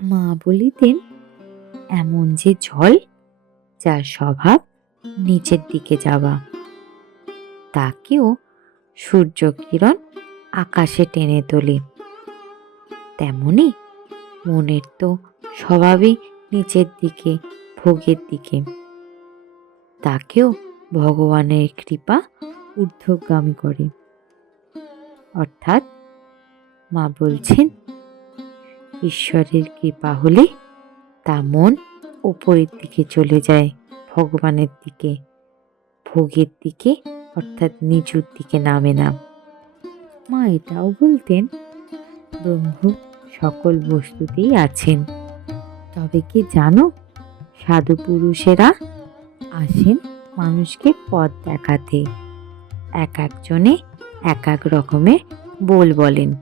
মা বলিতেন, এমন যে জল যার স্বভাব নিচের দিকে যাওয়া, তাকেও সূর্য কিরণ আকাশে টেনে তোলে। তেমনি মনের তো স্বভাবই নিচের দিকে, ভোগের দিকে। তাকেও ভগবানের কৃপা ঊর্ধ্বগামী করে। অর্থাৎ মা বলছেন ঈশ্বরের কৃপা হলে তা মন ওপরের দিকে চলে যায়, ভগবানের দিকে। ভোগের দিকে, অর্থাৎ নিচুর দিকে নামে না। মা এটাও বলতেন, ব্রহ্ম সকল বস্তুতেই আছেন। তবে কি জানো, সাধু পুরুষেরা আসেন মানুষকে পথ দেখাতে। এক একজনে এক এক রকমের বল বলেন।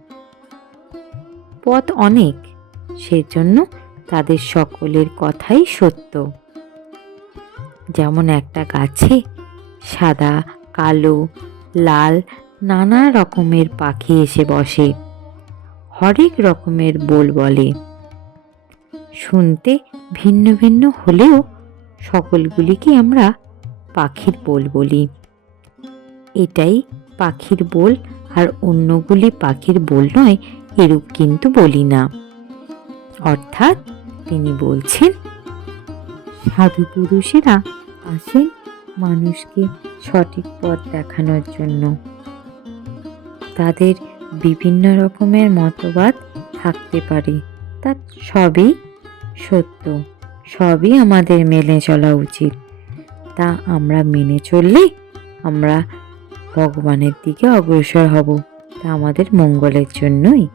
পথ অনেক, সেজন্য তাদের সকলের কথাই সত্য। যেমন একটা গাছে সাদা, কালো, লাল নানা রকমের পাখি এসে বসে, হরেক রকমের বোল বলে। শুনতে ভিন্ন ভিন্ন হলেও সকলগুলিকে আমরা পাখির বোল বলি। এটাই পাখির বোল আর অন্যগুলি পাখির বোল নয় এরূপ কিন্তু বলি না। অর্থাৎ তিনি বলছেন, সাধু পুরুষেরা আসেন মানুষকে সঠিক পথ দেখানোর জন্য। তাদের বিভিন্ন রকমের মতবাদ থাকতে পারে। তা সবই সত্য, সবই আমাদের মেনে চলা উচিত। তা আমরা মেনে চললে আমরা ভগবানের দিকে অগ্রসর হব। তা আমাদের মঙ্গলের জন্যই।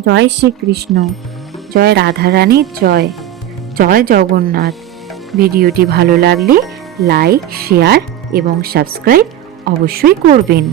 জয় শ্রীকৃষ্ণ। জয় রাধারানীর জয়। জয় জগন্নাথ। ভিডিওটি ভালো লাগলে লাইক, শেয়ার এবং সাবস্ক্রাইব অবশ্যই করবেন।